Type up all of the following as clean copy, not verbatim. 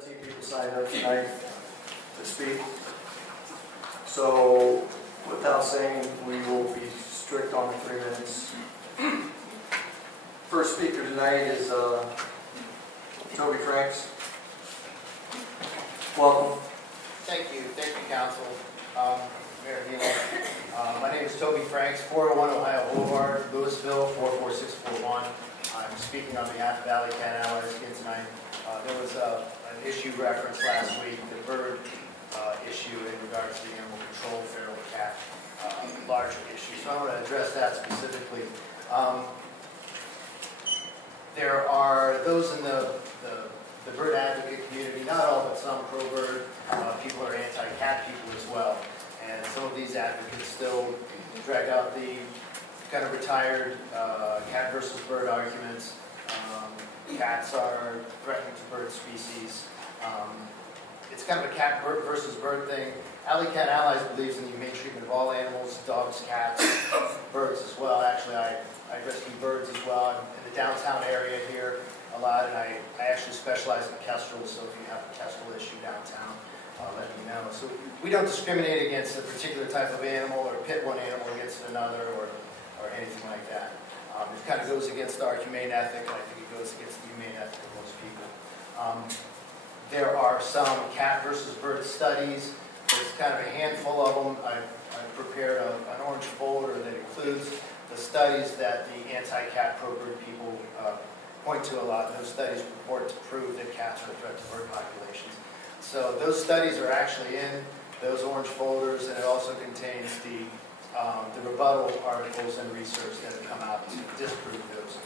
17 people signed up tonight to speak. So, without saying, we will be strict on the 3 minutes. First speaker tonight is Toby Franks. Welcome. Thank you, Council. Mayor Neal. My name is Toby Franks, 401 Ohio Boulevard, Louisville, 44641. I'm speaking on behalf of Valley Cat Allies again tonight. There was an issue referenced last week, the bird issue in regards to the animal control, feral cat, larger issue. So I want to address that specifically. There are those in the bird advocate community, not all, but some pro-bird. People are anti-cat people as well. And some of these advocates still drag out the kind of retired cat versus bird arguments. Cats are threatening to bird species. It's kind of a cat versus bird thing. Alley Cat Allies believes in the humane treatment of all animals, dogs, cats, birds as well. Actually, I rescue birds as well. I'm in the downtown area here a lot, and I actually specialize in kestrels, so if you have a kestrel issue downtown, let me know. So we don't discriminate against a particular type of animal or pit one animal against another or anything like that. It kind of goes against our humane ethic, and I think it goes against the humane ethic of most people. There are some cat versus bird studies. There's kind of a handful of them. I've prepared an orange folder that includes the studies that the anti-cat pro-bird people point to a lot. Those studies purport to prove that cats are a threat to bird populations. So those studies are actually in those orange folders, and it also contains the rebuttal articles and research that have come out to disprove those.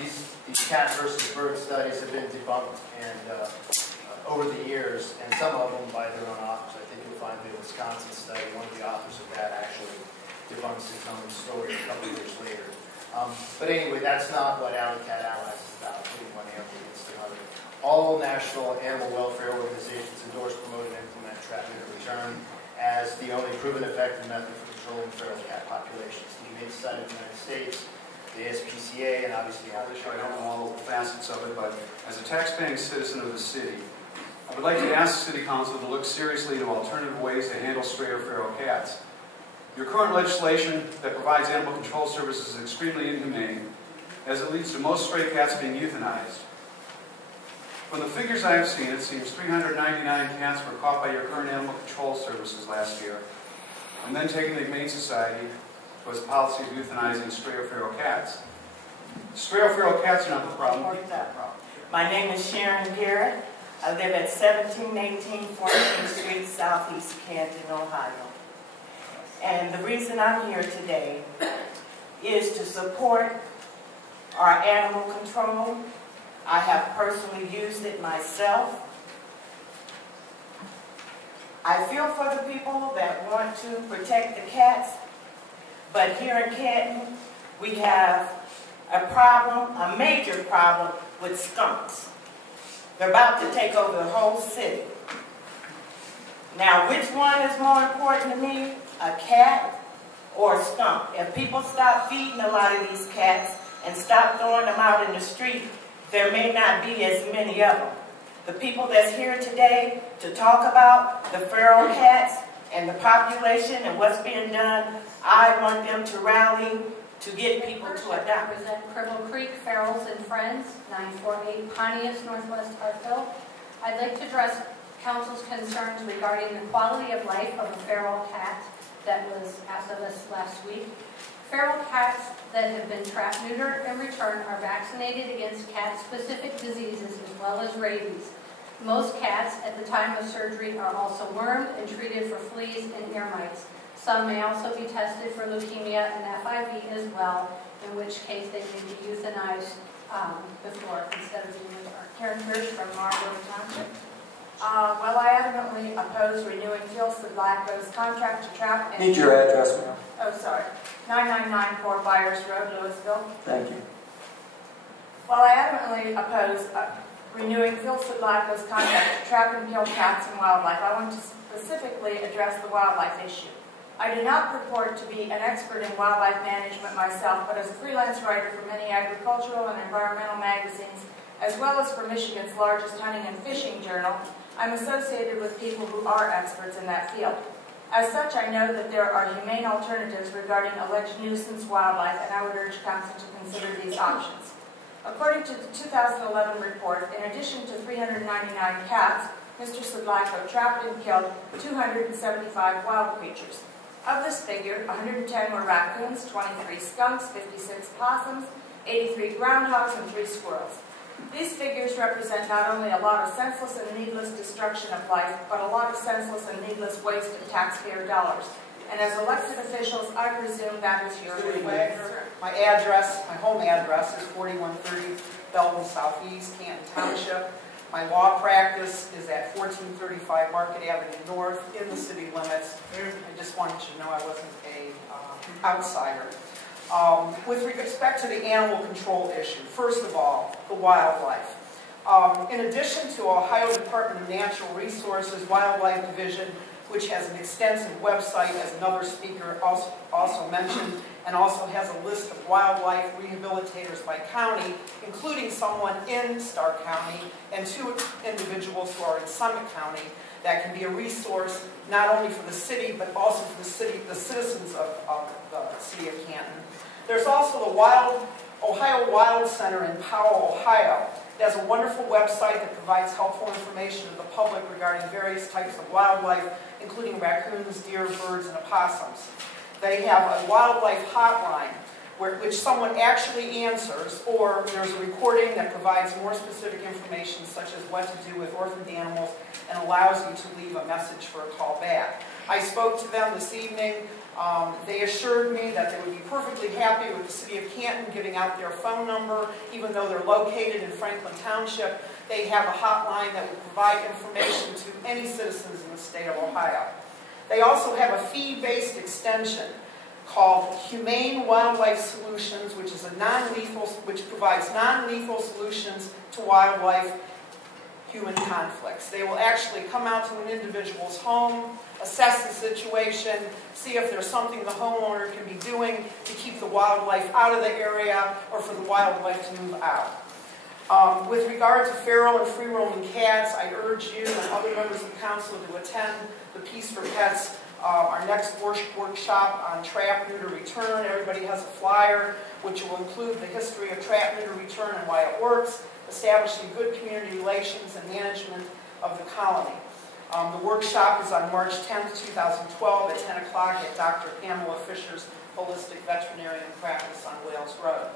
These cat versus bird studies have been debunked and over the years, and some of them by their own authors. I think you'll find the Wisconsin study, one of the authors of that actually debunks his own story a couple of years later. But anyway, that's not what Alley Cat Allies is about, putting one animal against another. All national animal welfare organizations endorse, promote, and implement trap, neuter, return as the only proven effective method for controlling feral cat populations. The Humane Society of the United States, the SPCA, and obviously I don't know all the facets of it, but as a taxpaying citizen of the city, I would like to ask the City Council to look seriously to alternative ways to handle stray or feral cats. Your current legislation that provides animal control services is extremely inhumane, as it leads to most stray cats being euthanized. From the figures I have seen, it seems 399 cats were caught by your current animal control services last year, and then taken to the Humane Society was a policy of euthanizing stray or feral cats. Stray or feral cats are not the problem. My name is Sharon Garrett. I live at 1718 14th Street, Southeast Canton, Ohio. And the reason I'm here today is to support our animal control. I have personally used it myself. I feel for the people that want to protect the cats, but here in Canton, we have a problem, a major problem with skunks. They're about to take over the whole city. Now, which one is more important to me, a cat or a skunk? If people stop feeding a lot of these cats and stop throwing them out in the street, there may not be as many of them. The people that's here today to talk about the feral cats and the population and what's being done, I want them to rally to get people to adopt. Represent Cribble Creek, Ferals and Friends, 948 Pontius, Northwest Hartville. I'd like to address Council's concerns regarding the quality of life of a feral cat that was asked of us last week. Feral cats that have been trapped, neutered, and returned are vaccinated against cat-specific diseases as well as rabies. Most cats at the time of surgery are also wormed and treated for fleas and ear mites. Some may also be tested for leukemia and FIV as well, in which case they may be euthanized before instead of being returned. Karen Hirsch from Marlboro Township. Well, I adamantly oppose renewing Phil Sadlaco's contract to trap and... Need your address, ma'am. Oh, sorry. 9994 Byers Road, Louisville. Thank you. Well, I adamantly oppose renewing Phil Sadlaco's contract to trap and kill cats and wildlife. I want to specifically address the wildlife issue. I do not purport to be an expert in wildlife management myself, but as a freelance writer for many agricultural and environmental magazines, as well as for Michigan's largest hunting and fishing journal, I'm associated with people who are experts in that field. As such, I know that there are humane alternatives regarding alleged nuisance wildlife, and I would urge Council to consider these options. According to the 2011 report, in addition to 399 cats, Mr. Sedlacko trapped and killed 275 wild creatures. Of this figure, 110 were raccoons, 23 skunks, 56 possums, 83 groundhogs, and 3 squirrels. These figures represent not only a lot of senseless and needless destruction of life, but a lot of senseless and needless waste of taxpayer dollars. And as elected officials, I presume that is your Judy concern. Wagner. My address, my home address is 4130 Belden Southeast, Canton Township. My law practice is at 1435 Market Avenue North in the city limits. I just wanted you to know I wasn't an outsider. With respect to the animal control issue, first of all, the wildlife. In addition to Ohio Department of Natural Resources Wildlife Division, which has an extensive website, as another speaker also mentioned, and also has a list of wildlife rehabilitators by county, including someone in Stark County and 2 individuals who are in Summit County, that can be a resource not only for the city, but also for the citizens of the city of Canton. There's also the Ohio Wild Center in Powell, Ohio. It has a wonderful website that provides helpful information to the public regarding various types of wildlife, including raccoons, deer, birds, and opossums. They have a wildlife hotline which someone actually answers, or there's a recording that provides more specific information, such as what to do with orphaned animals, and allows you to leave a message for a call back. I spoke to them this evening. They assured me that they would be perfectly happy with the city of Canton giving out their phone number, even though they're located in Franklin Township. They have a hotline that will provide information to any citizens in the state of Ohio. They also have a fee-based extension called Humane Wildlife Solutions, which is which provides non-lethal solutions to wildlife human conflicts. They will actually come out to an individual's home, assess the situation, see if there's something the homeowner can be doing to keep the wildlife out of the area or for the wildlife to move out. With regard to feral and free-roaming cats, I urge you and other members of the council to attend the Peace for Pets, our next workshop on trap, neuter, return. Everybody has a flyer which will include the history of trap, neuter, return and why it works, establishing good community relations and management of the colony. The workshop is on March 10th, 2012 at 10 o'clock at Dr. Pamela Fisher's Holistic Veterinarian Practice on Wales Road.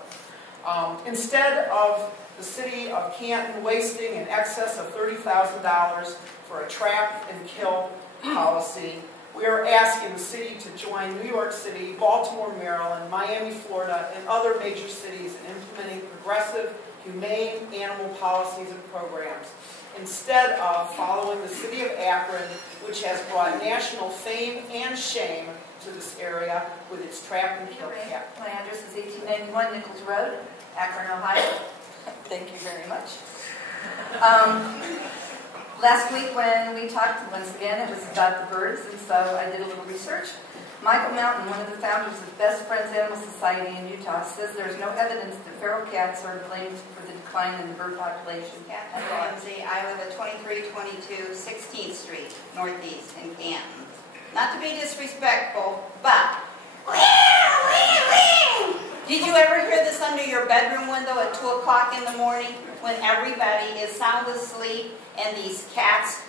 Instead of the city of Canton wasting in excess of $30,000 for a trap and kill policy, we are asking the city to join New York City, Baltimore, Maryland, Miami, Florida, and other major cities in implementing progressive, humane animal policies and programs, instead of following the city of Akron, which has brought national fame and shame to this area with its trap and kill cat. My address is 1891 Nichols Road, Akron, Ohio. Thank you very much. Last week when we talked, once again, it was about the birds, and so I did a little research. Michael Mountain, one of the founders of Best Friends Animal Society in Utah, says there's no evidence that feral cats are blamed for the decline in the bird population. Canton, Ramsey. I live at 2322 16th Street, Northeast in Canton. Not to be disrespectful, but did you ever hear this under your bedroom window at 2 o'clock in the morning when everybody is sound asleep and these cats,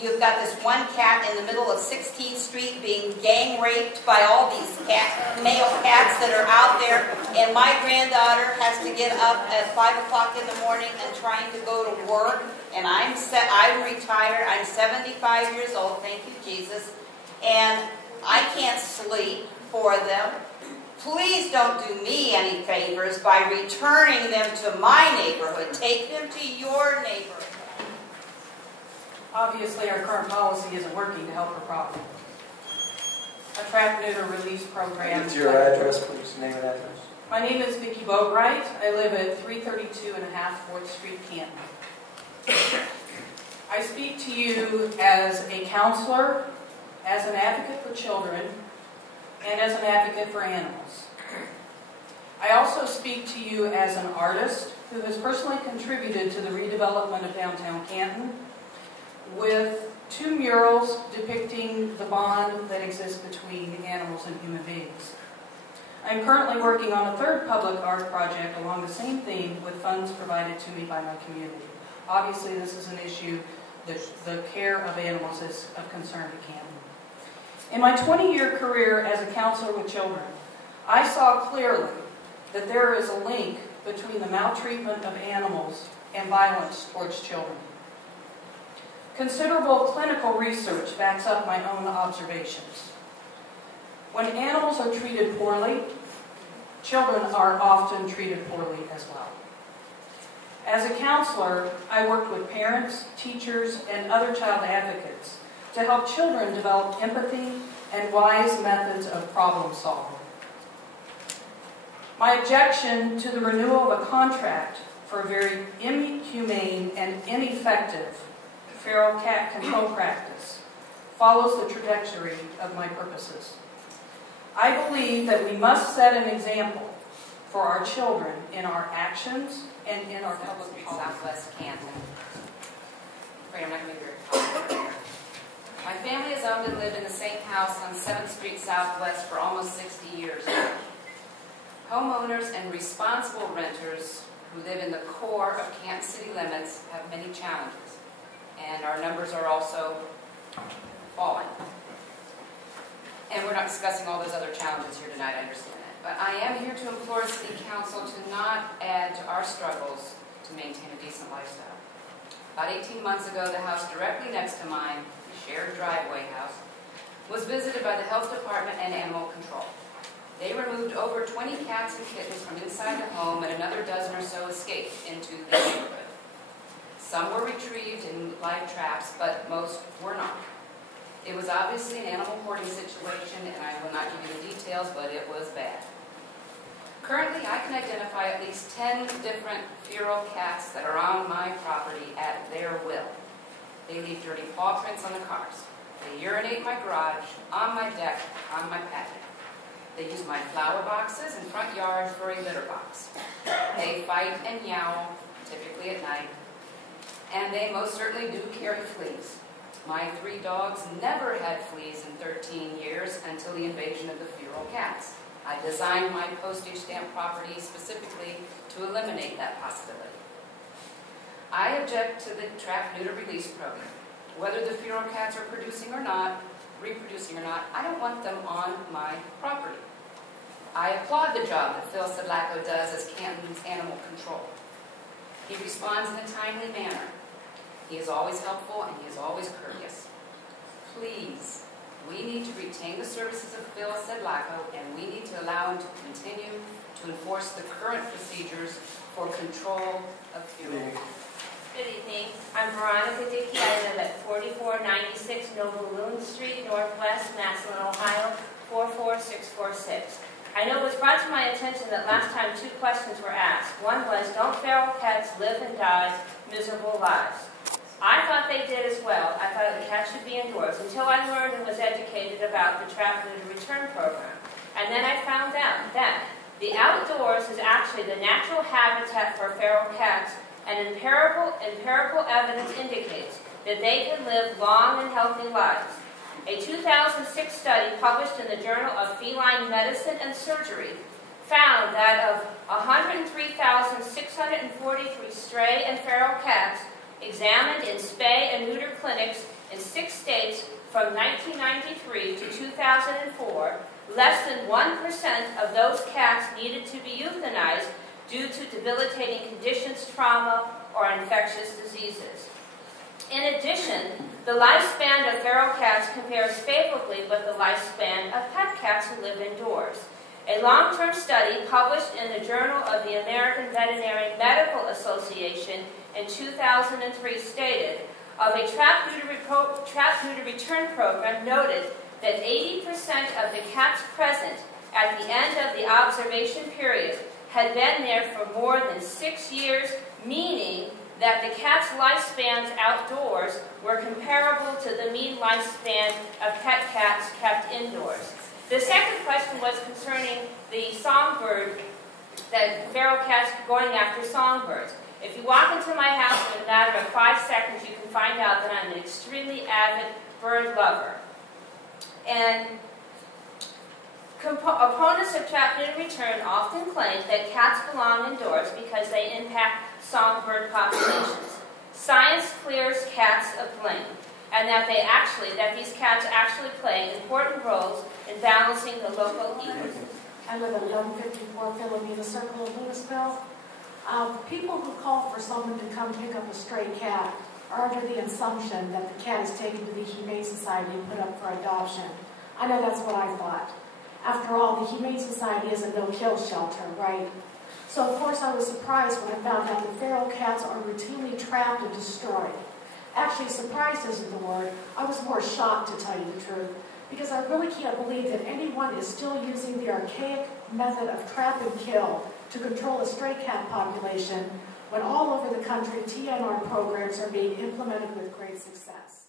you've got this one cat in the middle of 16th Street being gang raped by all these male cats that are out there, and my granddaughter has to get up at 5 o'clock in the morning and trying to go to work, and I'm retired, I'm 75 years old, thank you Jesus, and I can't sleep for them. Please don't do me any favors by returning them to my neighborhood. Take them to your neighborhood. Obviously, our current policy isn't working to help her problem. A trap neuter release program. What's your address, please? Name and address. My name is Vicki Boatwright. I live at 332 and a half 4th Street, Canton. I speak to you as a counselor, as an advocate for children, and as an advocate for animals. I also speak to you as an artist, who has personally contributed to the redevelopment of downtown Canton with 2 murals depicting the bond that exists between animals and human beings. I'm currently working on a 3rd public art project along the same theme with funds provided to me by my community. Obviously, this is an issue that the care of animals is of concern to Canton. In my 20-year career as a counselor with children, I saw clearly that there is a link between the maltreatment of animals and violence towards children. Considerable clinical research backs up my own observations. When animals are treated poorly, children are often treated poorly as well. As a counselor, I worked with parents, teachers, and other child advocates to help children develop empathy and wise methods of problem solving. My objection to the renewal of a contract for a very inhumane and ineffective feral cat control practice follows the trajectory of my purposes. I believe that we must set an example for our children in our actions and in our public policy. Southwest Canton. Afraid I'm not going to be very popular here. My family has owned and lived in the same house on 7th Street Southwest for almost 60 years. Homeowners and responsible renters who live in the core of Canton city limits have many challenges, and our numbers are also falling. And we're not discussing all those other challenges here tonight, I understand that. But I am here to implore City Council to not add to our struggles to maintain a decent lifestyle. About 18 months ago, the house directly next to mine, the shared driveway house, was visited by the Health Department and Animal Control. They removed over 20 cats and kittens from inside the home, and another dozen or so escaped into the neighborhood. Some were retrieved in live traps, but most were not. It was obviously an animal hoarding situation, and I will not give you the details, but it was bad. Currently, I can identify at least 10 different feral cats that are on my property at their will. They leave dirty paw prints on the cars. They urinate in my garage, on my deck, on my patio. They use my flower boxes and front yard for a litter box. They fight and yowl, typically at night, and they most certainly do carry fleas. My 3 dogs never had fleas in 13 years until the invasion of the feral cats. I designed my postage stamp property specifically to eliminate that possibility. I object to the trap-neuter release program. Whether the feral cats are reproducing or not, I don't want them on my property. I applaud the job that Phil Sedlacko does as Canton's animal control. He responds in a timely manner. He is always helpful and he is always courteous. Please, we need to retain the services of Phil Sedlacko, and we need to allow him to continue to enforce the current procedures for control of feral. Good evening. I'm Veronica Dickey. I live at 4496 Noble Loon Street, Northwest, Massillon, Ohio, 44646. I know it was brought to my attention that last time 2 questions were asked. One was, don't feral cats live and die miserable lives? I thought they did as well. I thought the cats should be indoors until I learned and was educated about the trap neuter return program. And then I found out that the outdoors is actually the natural habitat for feral cats, and empirical evidence indicates that they can live long and healthy lives. A 2006 study published in the Journal of Feline Medicine and Surgery found that of 103,643 stray and feral cats examined in spay and neuter clinics in 6 states from 1993 to 2004, less than 1% of those cats needed to be euthanized due to debilitating conditions, trauma, or infectious diseases. In addition, the lifespan of feral cats compares favorably with the lifespan of pet cats who live indoors. A long-term study published in the Journal of the American Veterinary Medical Association in 2003 stated, of a trap-neuter return program noted that 80% of the cats present at the end of the observation period had been there for more than 6 years, meaning that the cats' lifespans outdoors were comparable to the mean lifespan of pet cats kept indoors. The second question was concerning the songbird that feral cats going after songbirds. If you walk into my house in a matter of 5 seconds, you can find out that I'm an extremely avid bird lover. And opponents of trap neuter return often claim that cats belong indoors because they impact songbird populations. Science clears cats of blame, and that these cats actually play important roles in balancing the local ecosystem. I live at 1154 Philomena Circle in Louisville. People who call for someone to come pick up a stray cat are under the assumption that the cat is taken to the Humane Society and put up for adoption. I know that's what I thought. After all, the Humane Society is a no-kill shelter, right? So of course I was surprised when I found out that feral cats are routinely trapped and destroyed. Actually, surprised isn't the word. I was more shocked, to tell you the truth, because I really can't believe that anyone is still using the archaic method of trap and kill to control a stray cat population when all over the country TNR programs are being implemented with great success.